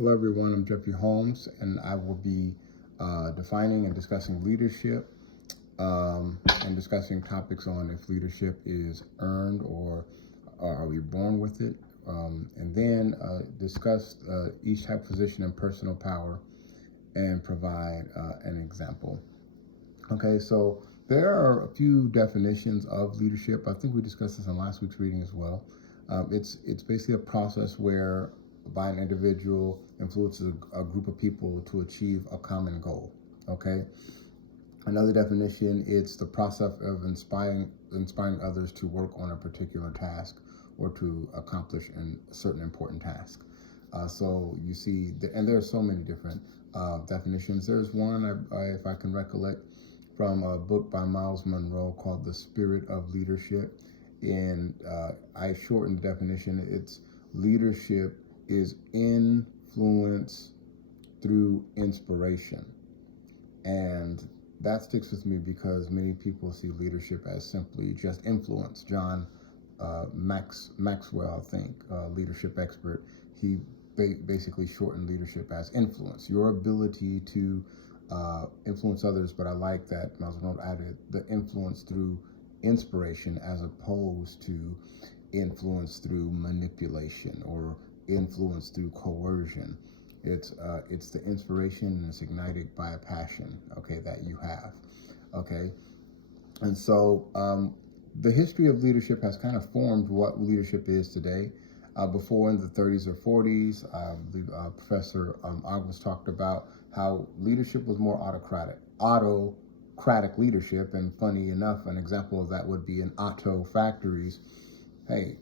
Hello, everyone. I'm Jeffrey Holmes, and I will be defining and discussing leadership and discussing topics on if leadership is earned or are we born with it, and then discuss each type of position and personal power and provide an example. Okay, so there are a few definitions of leadership. I think we discussed this in last week's reading as well. It's basically a process where by an individual influences a group of people to achieve a common goal. Okay. Another definition, it's the process of inspiring others to work on a particular task or to accomplish a certain important task. So you see, and there are so many different definitions. There's one, if I can recollect, from a book by Miles Monroe called The Spirit of Leadership. And I shortened the definition. It's leadership is influence through inspiration. And that sticks with me because many people see leadership as simply just influence. John Maxwell, I think, leadership expert, he basically shortened leadership as influence, your ability to influence others. But I like that Miles added the influence through inspiration as opposed to influence through manipulation or influence through coercion. It's the inspiration and it's ignited by a passion, okay, that you have, okay. And so the history of leadership has kind of formed what leadership is today. Before, in the 30s or 40s, I believe Professor August talked about how leadership was more autocratic leadership. And funny enough, an example of that would be in auto factories. Hey,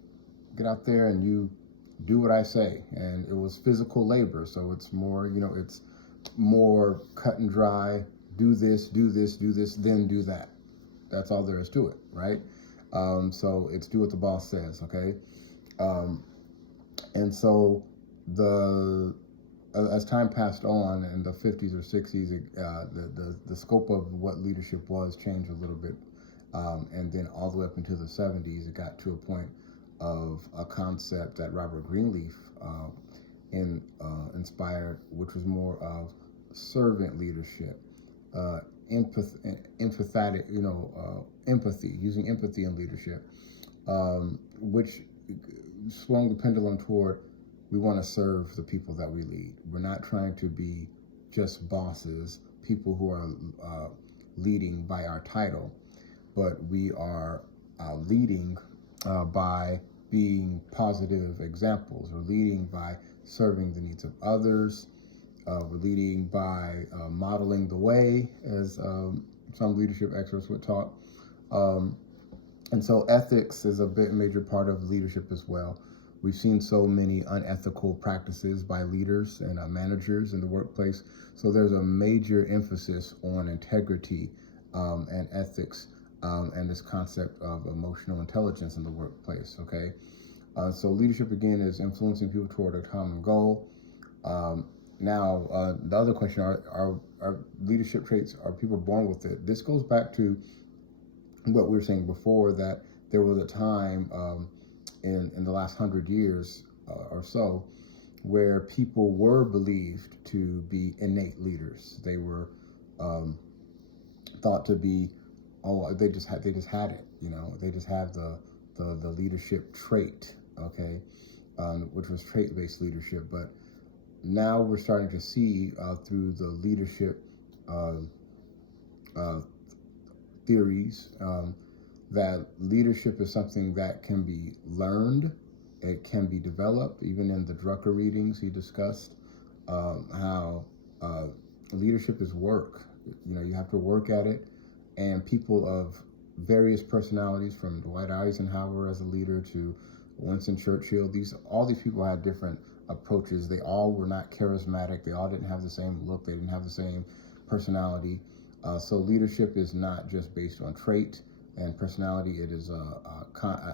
get out there and you do what I say. And it was physical labor. So it's more, it's more cut and dry. Do this, do this, do this, then do that. That's all there is to it, right? So it's do what the boss says, okay? And so as time passed on in the 50s or 60s, the scope of what leadership was changed a little bit. And then all the way up into the 70s, it got to a point of a concept that Robert Greenleaf inspired, which was more of servant leadership, empathetic, empathy, using empathy in leadership, which swung the pendulum toward we want to serve the people that we lead. We're not trying to be just bosses, people who are leading by our title, but we are leading by being positive examples. We're leading by serving the needs of others. We're leading by modeling the way, as some leadership experts would talk. And so ethics is a major part of leadership as well. We've seen so many unethical practices by leaders and managers in the workplace. So there's a major emphasis on integrity and ethics and this concept of emotional intelligence in the workplace, okay? So leadership, again, is influencing people toward a common goal. Now, the other question, are leadership traits, are people born with it? This goes back to what we were saying before, that there was a time in the last 100 years or so where people were believed to be innate leaders. They were thought to be, they just had it, they just have the leadership trait, okay, which was trait-based leadership. But now we're starting to see through the leadership theories that leadership is something that can be learned, it can be developed. Even in the Drucker readings, he discussed how leadership is work. You have to work at it, and people of various personalities, from Dwight Eisenhower as a leader to Winston Churchill, all these people had different approaches. They all were not charismatic. They all didn't have the same look. They didn't have the same personality. So leadership is not just based on trait and personality. It is an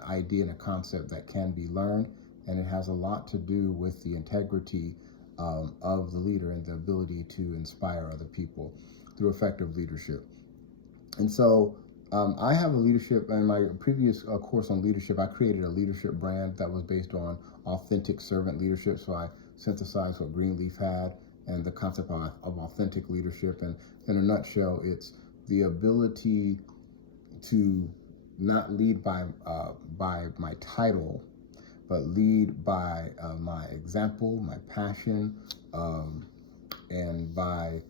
idea and a concept that can be learned, and it has a lot to do with the integrity of the leader and the ability to inspire other people through effective leadership. And so I have a leadership, in my previous course on leadership, I created a leadership brand that was based on authentic servant leadership. So I synthesize what Greenleaf had and the concept of authentic leadership. And in a nutshell, it's the ability to not lead by my title, but lead by my example, my passion, and by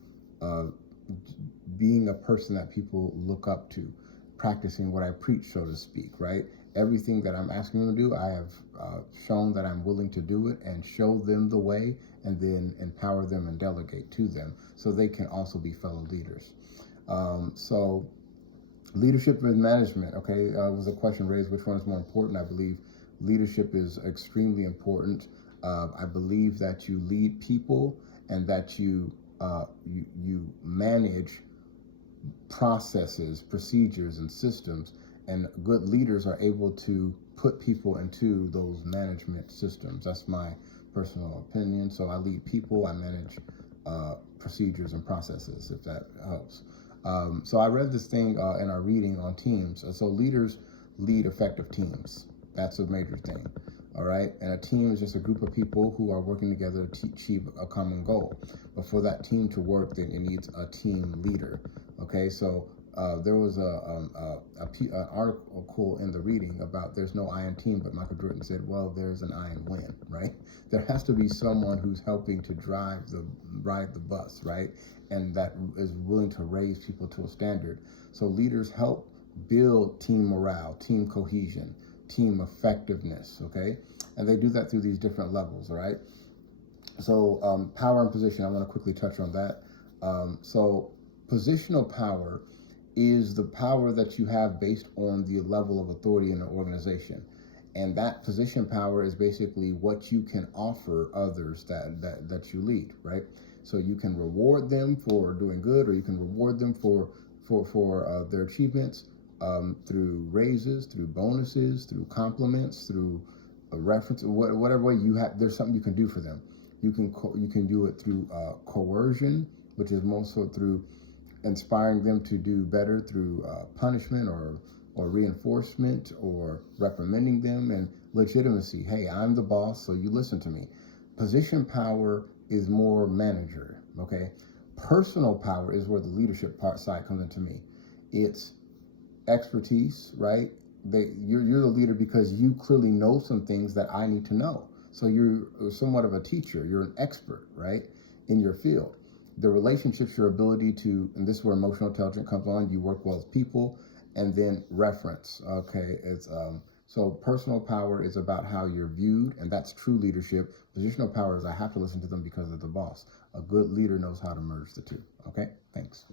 being a person that people look up to, practicing what I preach, so to speak, right? Everything that I'm asking them to do, I have shown that I'm willing to do it and show them the way, and then empower them and delegate to them so they can also be fellow leaders. So leadership and management, okay, was a question raised, which one is more important? I believe leadership is extremely important. I believe that you lead people and that you manage processes, procedures, and systems, and good leaders are able to put people into those management systems. That's my personal opinion. So I lead people, I manage procedures and processes, if that helps. So I read this thing in our reading on teams. So leaders lead effective teams. That's a major thing. All right. And a team is just a group of people who are working together to achieve a common goal. But for that team to work, then it needs a team leader. Okay. So there was an article in the reading about there's no I in team, but Michael Jordan said, well, there's an I in win, right? There has to be someone who's helping to ride the bus, right? And that is willing to raise people to a standard. So leaders help build team morale, team cohesion, team effectiveness, okay? And they do that through these different levels, all right? So power and position, I want to quickly touch on that. So positional power is the power that you have based on the level of authority in the organization. And that position power is basically what you can offer others that you lead, right? So you can reward them for doing good, or you can reward them for their achievements through raises, through bonuses, through compliments, through a reference, whatever way you have. There's something you can do for them. You can do it through coercion, which is mostly through inspiring them to do better through punishment or reinforcement or reprimanding them, and legitimacy. Hey, I'm the boss, so you listen to me. Position power is more manager, okay? Personal power is where the leadership side comes into me. It's expertise, right? You're the leader because you clearly know some things that I need to know. So you're somewhat of a teacher. You're an expert, right, in your field. The relationships, your ability to, and this is where emotional intelligence comes on. You work well with people, and then reference. Okay, it's so personal power is about how you're viewed, and that's true leadership. Positional power is I have to listen to them because of the boss. A good leader knows how to merge the two. Okay, thanks.